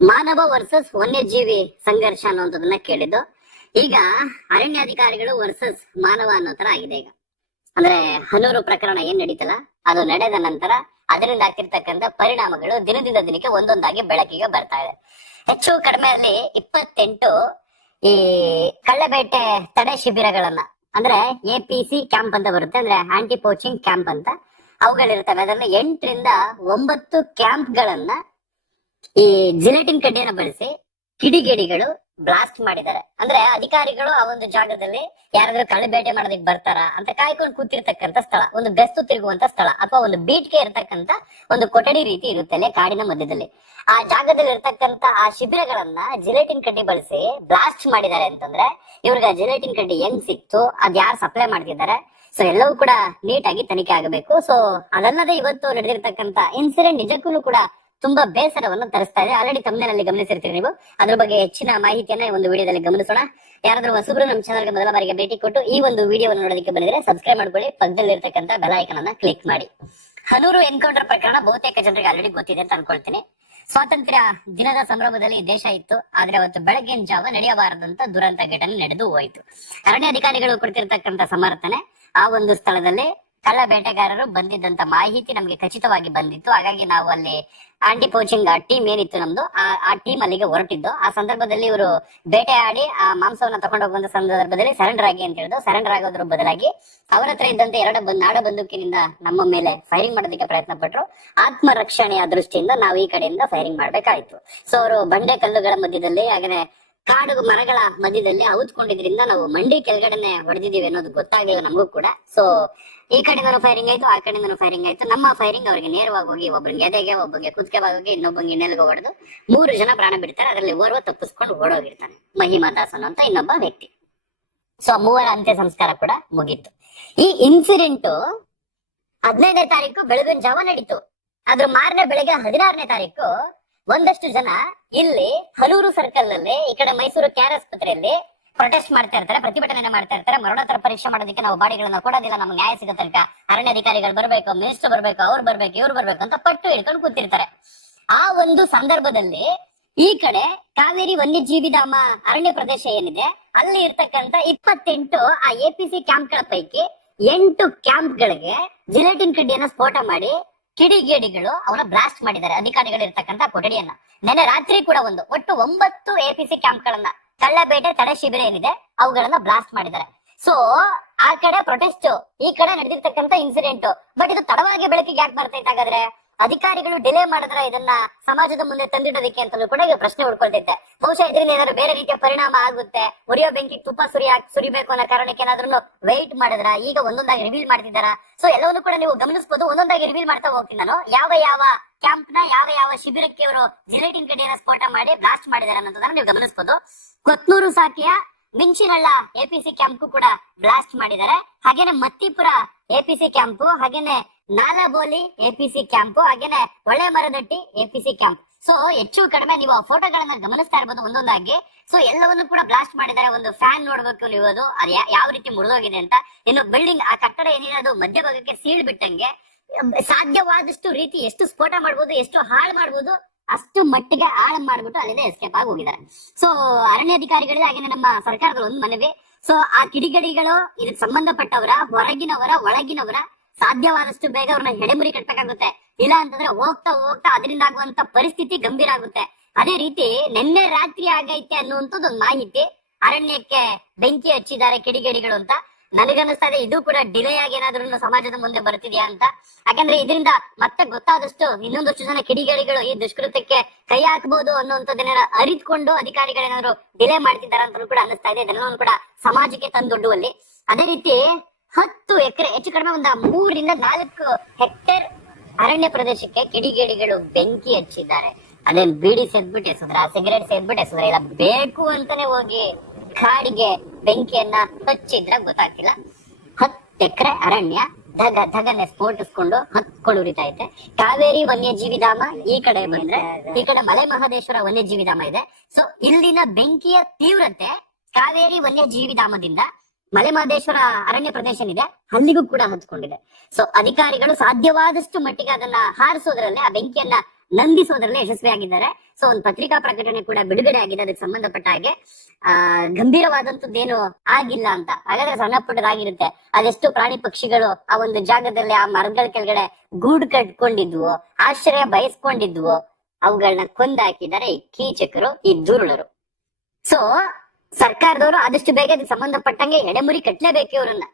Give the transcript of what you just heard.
ಮಾನವ ವರ್ಸಸ್ ವನ್ಯಜೀವಿ ಸಂಘರ್ಷ ಅನ್ನೋದನ್ನ ಕೇಳಿದ್ದು. ಈಗ ಅರಣ್ಯಾಧಿಕಾರಿಗಳು ವರ್ಸಸ್ ಮಾನವ ಅನ್ನೋ ತರ ಆಗಿದೆ. ಈಗ ಅಂದ್ರೆ ಹನೂರು ಪ್ರಕರಣ ಏನ್ ನಡೀತಲ್ಲ, ಅದು ನಡೆದ ನಂತರ ಅದರಿಂದ ಆಗ್ತಿರ್ತಕ್ಕಂಥ ಪರಿಣಾಮಗಳು ದಿನದಿಂದ ದಿನಕ್ಕೆ ಒಂದೊಂದಾಗಿ ಬೆಳಕಿಗೆ ಬರ್ತಾ ಇದೆ. ಹೆಚ್ಚು ಕಡಿಮೆ ಅಲ್ಲಿ 28 ಈ ಕಳ್ಳಬೇಟೆ ತಡೆ ಶಿಬಿರಗಳನ್ನ, ಅಂದ್ರೆ APC ಕ್ಯಾಂಪ್ ಅಂತ ಬರುತ್ತೆ, ಅಂದ್ರೆ ಆಂಟಿ ಪೋಚಿಂಗ್ ಕ್ಯಾಂಪ್ ಅಂತ ಅವುಗಳಿರ್ತವೆ. ಅದರಲ್ಲಿ 8 ರಿಂದ 9 ಕ್ಯಾಂಪ್ ಗಳನ್ನ ಈ ಜಿಲೆಟಿನ್ ಕಡ್ಡಿಯನ್ನು ಬಳಸಿ ಕಿಡಿಗೇಡಿಗಳು ಬ್ಲಾಸ್ಟ್ ಮಾಡಿದ್ದಾರೆ. ಅಂದ್ರೆ ಅಧಿಕಾರಿಗಳು ಆ ಒಂದು ಜಾಗದಲ್ಲಿ ಯಾರಾದ್ರೂ ಕಳ್ಳಬೇಟೆ ಮಾಡೋದಕ್ಕೆ ಬರ್ತಾರ ಅಂತ ಕಾಯ್ಕೊಂಡು ಕೂತಿರ್ತಕ್ಕಂಥ ಸ್ಥಳ, ಒಂದು ಬೆಸ್ತು ತಿರುಗುವಂತ ಸ್ಥಳ ಅಥವಾ ಒಂದು ಬೀಟ್ಗೆ ಇರ್ತಕ್ಕಂಥ ಒಂದು ಕೊಠಡಿ ರೀತಿ ಇರುತ್ತೆ ಅಲ್ಲಿ ಕಾಡಿನ ಮಧ್ಯದಲ್ಲಿ. ಆ ಜಾಗದಲ್ಲಿ ಇರ್ತಕ್ಕಂಥ ಆ ಶಿಬಿರಗಳನ್ನ ಜಿಲೆಟಿನ್ ಕಡ್ಡಿ ಬಳಸಿ ಬ್ಲಾಸ್ಟ್ ಮಾಡಿದ್ದಾರೆ ಅಂತಂದ್ರೆ ಇವ್ರಿಗೆ ಆ ಜಿಲೆಟಿನ್ ಕಡ್ಡಿ ಹೆಂಗ್ ಸಿಕ್ತು, ಅದ್ ಯಾರು ಸಪ್ಲೈ ಮಾಡ್ತಿದ್ದಾರೆ, ಸೊ ಎಲ್ಲವೂ ಕೂಡ ನೀಟಾಗಿ ತನಿಖೆ ಆಗಬೇಕು. ಸೊ ಅದಲ್ಲದೆ ಇವತ್ತು ನಡೆದಿರ್ತಕ್ಕಂಥ ಇನ್ಸಿಡೆಂಟ್ ನಿಜಕ್ಕೂ ಕೂಡ ತುಂಬಾ ಬೇಸರವನ್ನು ತರಿಸ್ತಾ ಇದೆ. ಆಲ್ರೆಡಿ ತಮ್ಮನೇಲಿ ಗಮನಿಸಿರ್ತೀರಿ ನೀವು. ಅದ್ರ ಬಗ್ಗೆ ಹೆಚ್ಚಿನ ಮಾಹಿತಿಯನ್ನ ಒಂದು ವಿಡಿಯೋದಲ್ಲಿ ಗಮನಿಸೋಣ. ಯಾರಾದ್ರೂ ಹೊಸಬ್ರು ನಮ್ಮ ಚಾನಲ್ಗೆ ಮೊದಲ ಬಾರಿಗೆ ಭೇಟಿ ಕೊಟ್ಟು ಈ ಒಂದು ವಿಡಿಯೋವನ್ನು ನೋಡೋದಕ್ಕೆ ಬಂದಿದ್ರೆ ಸಬ್ಸ್ಕ್ರೈಬ್ ಮಾಡ್ಕೊಳ್ಳಿ, ಪಕ್ಕದಲ್ಲಿ ಇರ್ತಕ್ಕಂಥ ಬೆಲ್ ಐಕಾನ್ ಅನ್ನ ಕ್ಲಿಕ್ ಮಾಡಿ. ಹನೂರು ಎನ್ಕೌಂಟರ್ ಪ್ರಕರಣ ಬಹುತೇಕ ಜನರಿಗೆ ಆಲ್ರೆಡಿ ಗೊತ್ತಿದೆ ಅಂತ ಅನ್ಕೊಳ್ತೀನಿ. ಸ್ವಾತಂತ್ರ್ಯ ದಿನದ ಸಂಭ್ರಮದಲ್ಲಿ ದೇಶ ಇತ್ತು, ಆದ್ರೆ ಅವತ್ತು ಬೆಳಗ್ಗಿನ ಜಾವ ನಡೆಯಬಾರದಂತ ದುರಂತ ಘಟನೆ ನಡೆದು ಹೋಯಿತು. ಅರಣ್ಯಾಧಿಕಾರಿಗಳು ಕೊಡ್ತಿರ್ತಕ್ಕಂಥ ಸಮರ್ಥನೆ, ಆ ಒಂದು ಸ್ಥಳದಲ್ಲಿ ಕಳ್ಳ ಬೇಟೆಗಾರರು ಬಂದಿದ್ದಂತ ಮಾಹಿತಿ ನಮಗೆ ಖಚಿತವಾಗಿ ಬಂದಿತ್ತು. ಹಾಗಾಗಿ ನಾವು ಅಲ್ಲಿ ಆಂಟಿ ಪೋಚಿಂಗ್ ಟೀಮ್ ಏನಿತ್ತು ನಮ್ದು, ಆ ಟೀಮ್ ಅಲ್ಲಿಗೆ ಹೊರಟಿದ್ದು. ಆ ಸಂದರ್ಭದಲ್ಲಿ ಇವರು ಬೇಟೆ ಆಡಿ ಆ ಮಾಂಸವನ್ನ ತಗೊಂಡು ಹೋಗುವಂತ ಸಂದರ್ಭದಲ್ಲಿ ಸರೆಂಡರ್ ಆಗಿ ಅಂತ ಹೇಳಿದ್ರು. ಸರೆಂಡರ್ ಆಗೋದ್ರ ಬದಲಾಗಿ ಅವರ ಹತ್ರ ಇದ್ದಂತೆ 2 ನಾಡ ಬಂದೂಕಿನಿಂದ ನಮ್ಮ ಮೇಲೆ ಫೈರಿಂಗ್ ಮಾಡೋದಕ್ಕೆ ಪ್ರಯತ್ನ ಪಟ್ರು. ಆತ್ಮರಕ್ಷಣೆಯ ದೃಷ್ಟಿಯಿಂದ ನಾವು ಈ ಕಡೆಯಿಂದ ಫೈರಿಂಗ್ ಮಾಡ್ಬೇಕಾಯ್ತು. ಸೊ ಅವರು ಬಂಡೆ ಕಲ್ಲುಗಳ ಮಧ್ಯದಲ್ಲಿ ಹಾಗೆ ಕಾಡು ಮರಗಳ ಮಧ್ಯದಲ್ಲಿ ಔತ್ಕೊಂಡಿದ್ರಿಂದ ನಾವು ಮಂಡಿ ಕೆಳಗಡೆನೆ ಹೊಡೆದಿದ್ದೀವಿ ಅನ್ನೋದು ಗೊತ್ತಾಗಲಿಲ್ಲ ನಮಗೂ ಕೂಡ. ಸೊ ಈ ಕಡೆಯಿಂದನೂ ಫೈರಿಂಗ್ ಆಯ್ತು, ಆ ಕಡೆಯಿಂದನೂ ಫೈರಿಂಗ್ ಆಯ್ತು. ನಮ್ಮ ಫೈರಿಂಗ್ ಅವರಿಗೆ ನೇರವಾಗಿ ಹೋಗಿ ಒಬ್ಬರಿಗೆ ಎದೆಗೆ, ಒಬ್ಬರಿಗೆ ಕುತ್ತಿಗೆ ಭಾಗಕ್ಕೆ, ಇನ್ನೊಬ್ಬಂಗೆ ನೆಲಗೆ ಹೊಡೆದು 3 ಜನ ಪ್ರಾಣ ಬಿಡ್ತಾರೆ. ಅದರಲ್ಲಿ ಓರ್ವ ತಪ್ಪಿಸ್ಕೊಂಡು ಓಡೋಗಿರ್ತಾನೆ, ಮಹಿಮಾ ದಾಸ್ ಅನ್ನುವಂತ ಇನ್ನೊಬ್ಬ ವ್ಯಕ್ತಿ. ಸೊ 3 ಅಂತ್ಯ ಸಂಸ್ಕಾರ ಕೂಡ ಮುಗೀತು. ಈ ಇನ್ಸಿಡೆಂಟ್ 15ನೇ ತಾರೀಕು ಬೆಳಗಿನ ಜಾವ ನಡೀತು. ಅದ್ರ ಮಾರನೇ ಬೆಳಗ್ಗೆ 16ನೇ ತಾರೀಕು ಒಂದಷ್ಟು ಜನ ಇಲ್ಲಿ ಹನೂರು ಸರ್ಕಲ್ ನಲ್ಲಿ, ಈ ಕಡೆ ಮೈಸೂರು KR ಆಸ್ಪತ್ರೆಯಲ್ಲಿ ಪ್ರೊಟೆಸ್ಟ್ ಮಾಡ್ತಾ ಇರ್ತಾರೆ, ಪ್ರತಿಭಟನೆ ಮಾಡ್ತಾ ಇರ್ತಾರೆ. ಮರಣೋತ್ತರ ಪರೀಕ್ಷೆ ಮಾಡೋದಕ್ಕೆ ನಾವು ಬಾಡಿಗಳನ್ನ ಕೊಡೋದಿಲ್ಲ, ನಮ್ಗೆ ನ್ಯಾಯ ಸಿಗೋ ತನಕ ಅರಣ್ಯಾಧಿಕಾರಿಗಳು ಬರ್ಬೇಕು, ಮಿನಿಸ್ಟರ್ ಬರ್ಬೇಕು, ಅವ್ರು ಬರ್ಬೇಕು, ಇವ್ರು ಬರ್ಬೇಕು ಅಂತ ಪಟ್ಟು ಹಿಡ್ಕೊಂಡು ಕೂತಿರ್ತಾರೆ. ಆ ಒಂದು ಸಂದರ್ಭದಲ್ಲಿ ಈ ಕಡೆ ಕಾವೇರಿ ವನ್ಯಜೀವಿ ಧಾಮ ಅರಣ್ಯ ಪ್ರದೇಶ ಏನಿದೆ ಅಲ್ಲಿ ಇರ್ತಕ್ಕಂಥ 28 ಆ APC ಕ್ಯಾಂಪ್ ಗಳ ಪೈಕಿ 8 ಕ್ಯಾಂಪ್ ಗಳಿಗೆ ಜಿಲೆಟಿನ್ ಕಡ್ಡಿಯನ್ನ ಸ್ಫೋಟ ಮಾಡಿ ಕಿಡಿಗೇಡಿಗಳು ಅವನ್ನ ಬ್ಲಾಸ್ಟ್ ಮಾಡಿದ್ದಾರೆ, ಅಧಿಕಾರಿಗಳು ಇರ್ತಕ್ಕಂಥ ಕೊಠಡಿಯನ್ನ. ನೆನ್ನೆ ರಾತ್ರಿ ಕೂಡ ಒಟ್ಟು 9 APC ಕ್ಯಾಂಪ್ ಗಳನ್ನ, ಕಳ್ಳಬೇಟೆ ತಡೆ ಶಿಬಿರ ಏನಿದೆ ಅವುಗಳನ್ನ ಬ್ಲಾಸ್ಟ್ ಮಾಡಿದ್ದಾರೆ. ಸೊ ಆ ಕಡೆ ಪ್ರೊಟೆಸ್ಟ್, ಈ ಕಡೆ ನಡೆದಿರ್ತಕ್ಕಂಥ ಇನ್ಸಿಡೆಂಟ್. ಬಟ್ ಇದು ತಡವಾಗಿ ಬೆಳಕಿಗೆ ಯಾಕೆ ಬರ್ತೈತೆ? ಹಾಗಾದ್ರೆ ಅಧಿಕಾರಿಗಳು ಡಿಲೇ ಮಾಡಿದ್ರೆ ಇದನ್ನ ಸಮಾಜದ ಮುಂದೆ ತಂದಿಡೋದಕ್ಕೆ ಅಂತಲೂ ಕೂಡ ಈಗ ಪ್ರಶ್ನೆ ಉಳ್ಕೊಳ್ತೈತೆ. ಬಹುಶಃ ಇದರಿಂದ ಏನಾದ್ರು ಬೇರೆ ರೀತಿಯ ಪರಿಣಾಮ ಆಗುತ್ತೆ, ಉರಿಯೋ ಬೆಂಕಿ ತುಪ್ಪ ಸುರಿಬೇಕು ಅನ್ನೋ ಕಾರಣಕ್ಕೆ ಏನಾದ್ರೂ ವೆಯ್ಟ್ ಮಾಡಿದ್ರ, ಈಗ ಒಂದೊಂದಾಗಿ ರಿವೀಲ್ ಮಾಡ್ತಿದ್ದಾರ. ಸೊ ಎಲ್ಲವನ್ನು ಕೂಡ ನೀವು ಗಮನಿಸಬಹುದು, ಒಂದೊಂದಾಗಿ ರಿವೀಲ್ ಮಾಡ್ತಾ ಹೋಗ್ತೀನಿ ನಾನು. ಯಾವ ಕ್ಯಾಂಪ್ ನ ಯಾವ ಶಿಬಿರಕ್ಕೆ ಅವರು ಜಿಲೆಟಿನ್ ಕಡ್ಡಿಯನ್ನ ಸ್ಫೋಟ ಮಾಡಿ ಬ್ಲಾಸ್ಟ್ ಮಾಡಿದಾರೆ ಅನ್ನೋದನ್ನ ನೀವು ಗಮನಿಸಬಹುದು. ಕೊತ್ನೂರು ಸಾಕಿಯ ಮಿಂಚಿನಳ್ಳ APC ಕ್ಯಾಂಪ್ ಕೂಡ ಬ್ಲಾಸ್ಟ್ ಮಾಡಿದ್ದಾರೆ. ಹಾಗೇನೆ ಮತ್ತಿಪುರ APC ಕ್ಯಾಂಪ್, ಹಾಗೇನೆ ನಾಲಬೋಲಿ APC ಕ್ಯಾಂಪ್, ಹಾಗೇನೆ ಒಳ್ಳೆ ಮರದಟ್ಟಿ APC ಕ್ಯಾಂಪ್. ಸೊ ಹೆಚ್ಚು ಕಡಿಮೆ ನೀವು ಆ ಫೋಟೋಗಳನ್ನ ಗಮನಿಸ್ತಾ ಇರ್ಬೋದು ಒಂದೊಂದಾಗಿ. ಸೊ ಎಲ್ಲವನ್ನು ಕೂಡ ಬ್ಲಾಸ್ಟ್ ಮಾಡಿದ್ದಾರೆ. ಒಂದು ಫ್ಯಾನ್ ನೋಡ್ಬೇಕು ನೀವು, ಅದು ಯಾವ ರೀತಿ ಮುರಿದೋಗಿದೆ ಅಂತ. ಇನ್ನು ಬಿಲ್ಡಿಂಗ್, ಆ ಕಟ್ಟಡ ಏನಿದೆ ಅದು ಮಧ್ಯಭಾಗಕ್ಕೆ ಸೀಳ್ ಬಿಟ್ಟಂಗೆ ಸಾಧ್ಯವಾದಷ್ಟು ರೀತಿ ಎಷ್ಟು ಸ್ಫೋಟ ಮಾಡ್ಬೋದು, ಎಷ್ಟು ಹಾಳು ಮಾಡ್ಬೋದು ಅಷ್ಟು ಮಟ್ಟಿಗೆ ಹಾಳು ಮಾಡ್ಬಿಟ್ಟು ಅಲ್ಲಿಂದ ಎಸ್ಕೇಪ್ ಆಗಿ ಹೋಗಿದ್ದಾರೆ. ಸೊ ಅರಣ್ಯಾಧಿಕಾರಿಗಳಿಗೆ ಹಾಗೆ ನಮ್ಮ ಸರ್ಕಾರದ ಒಂದು ಮನವಿ, ಸೊ ಆ ಕಿಡಿಗೇಡಿಗಳು ಇದಕ್ಕೆ ಸಂಬಂಧಪಟ್ಟವರ, ಹೊರಗಿನವರ, ಒಳಗಿನವರ ಸಾಧ್ಯವಾದಷ್ಟು ಬೇಗ ಅವ್ರನ್ನ ಹೆಡೆಮುರಿ ಕಟ್ಟಬೇಕಾಗುತ್ತೆ. ಇಲ್ಲ ಅಂತಂದ್ರೆ ಹೋಗ್ತಾ ಅದರಿಂದ ಆಗುವಂತ ಪರಿಸ್ಥಿತಿ ಗಂಭೀರ ಆಗುತ್ತೆ. ಅದೇ ರೀತಿ ನಿನ್ನೆ ರಾತ್ರಿ ಆಗೈತೆ ಅನ್ನುವಂಥದ್ದು ಒಂದು ಮಾಹಿತಿ. ಅರಣ್ಯಕ್ಕೆ ಬೆಂಕಿ ಹಚ್ಚಿದ್ದಾರೆ ಕಿಡಿಗೇಡಿಗಳು ಅಂತ ನನಗನ್ನಿಸ್ತಾ ಇದೆ. ಇದು ಕೂಡ ಡಿಲೇ ಆಗಿ ಏನಾದ್ರೂ ಸಮಾಜದ ಮುಂದೆ ಬರ್ತಿದ್ಯಾ ಅಂತ. ಯಾಕಂದ್ರೆ ಇದರಿಂದ ಮತ್ತೆ ಗೊತ್ತಾದಷ್ಟು ಇನ್ನೊಂದಷ್ಟು ಜನ ಕಿಡಿಗೇಡಿಗಳು ಈ ದುಷ್ಕೃತ್ಯಕ್ಕೆ ಕೈ ಹಾಕಬಹುದು ಅನ್ನುವಂಥದ್ದನ್ನೆಲ್ಲ ಅರಿತುಕೊಂಡು ಅಧಿಕಾರಿಗಳೇನಾದ್ರು ಡಿಲೇ ಮಾಡ್ತಿದ್ದಾರೆ ಅಂತ ಕೂಡ ಅನ್ನಿಸ್ತಾ ಇದೆ. ಇದೆಲ್ಲವನ್ನು ಕೂಡ ಸಮಾಜಕ್ಕೆ ತಂದೊಡ್ಡುವಲ್ಲಿ. ಅದೇ ರೀತಿ 10 ಎಕರೆ, ಹೆಚ್ಚು ಕಡಿಮೆ 3 ರಿಂದ 4 ಹೆಕ್ಟೇರ್ ಅರಣ್ಯ ಪ್ರದೇಶಕ್ಕೆ ಕಿಡಿಗೇಡಿಗಳು ಬೆಂಕಿ ಹಚ್ಚಿದ್ದಾರೆ. ಅದೇನ್ ಬೀಡಿ ಸೇದ್ಬಿಟ್ಟು ಎಸದ್ರ, ಸಿಗರೇಟ್ ಸೇದ್ಬಿಟ್ಟು ಎಸದ್ರ, ಇಲ್ಲ ಬೇಕು ಅಂತಾನೆ ಹೋಗಿ ಕಾಡಿಗೆ ಬೆಂಕಿಯನ್ನ ಹಚ್ಚಿದ್ರ ಗೊತ್ತಾಗ್ತಿಲ್ಲ. 10 ಎಕರೆ ಅರಣ್ಯ ಧಗನೆ ಸ್ಫೋಟಿಸ್ಕೊಂಡು ಹತ್ಕೊಂಡು ಉರಿತಾ ಇದೆ. ಕಾವೇರಿ ವನ್ಯಜೀವಿ ಧಾಮ ಈ ಕಡೆ ಬಂದ್ರೆ, ಈ ಕಡೆ ಮಲೆ ಮಹದೇಶ್ವರ ವನ್ಯಜೀವಿ ಧಾಮ ಇದೆ. ಸೊ ಇಲ್ಲಿನ ಬೆಂಕಿಯ ತೀವ್ರತೆ ಕಾವೇರಿ ವನ್ಯಜೀವಿ ಧಾಮದಿಂದ ಮಲೆ ಮಹದೇಶ್ವರ ಅರಣ್ಯ ಪ್ರದೇಶ ಏನಿದೆ ಅಲ್ಲಿಗೂ ಕೂಡ ಹಚ್ಕೊಂಡಿದೆ. ಸೊ ಅಧಿಕಾರಿಗಳು ಸಾಧ್ಯವಾದಷ್ಟು ಮಟ್ಟಿಗೆ ಅದನ್ನ ಹಾರಿಸೋದ್ರಲ್ಲಿ, ಆ ಬೆಂಕಿಯನ್ನ ನಂದಿಸೋದ್ರಲ್ಲಿ ಯಶಸ್ವಿಯಾಗಿದ್ದಾರೆ. ಸೊ ಒಂದು ಪತ್ರಿಕಾ ಪ್ರಕಟಣೆ ಕೂಡ ಬಿಡುಗಡೆ ಆಗಿದೆ ಅದಕ್ಕೆ ಸಂಬಂಧಪಟ್ಟ ಹಾಗೆ. ಗಂಭೀರವಾದಂತದ್ದೇನು ಆಗಿಲ್ಲ ಅಂತ. ಹಾಗಾದ್ರೆ ಸಣ್ಣ ಪುಟ್ಟದಾಗಿರುತ್ತೆ. ಅದೆಷ್ಟು ಪ್ರಾಣಿ ಪಕ್ಷಿಗಳು ಆ ಒಂದು ಜಾಗದಲ್ಲಿ ಆ ಮರಗಳ ಕೆಳಗಡೆ ಗೂಡು ಕಟ್ಕೊಂಡಿದ್ವು, ಆಶ್ರಯ ಬಯಸ್ಕೊಂಡಿದ್ವು, ಅವುಗಳನ್ನ ಕೊಂದಾಕಿದ್ದಾರೆ ಈ ಕೀಚಕರು, ಈ ದುರುಳರು. ಸೊ ಸರ್ಕಾರದವರು ಆದಷ್ಟು ಬೇಗ ಇದಕ್ಕೆ ಸಂಬಂಧಪಟ್ಟಂಗೆ ಎಡೆಮುರಿ ಕಟ್ಲೇಬೇಕು ಇವ್ರನ್ನ.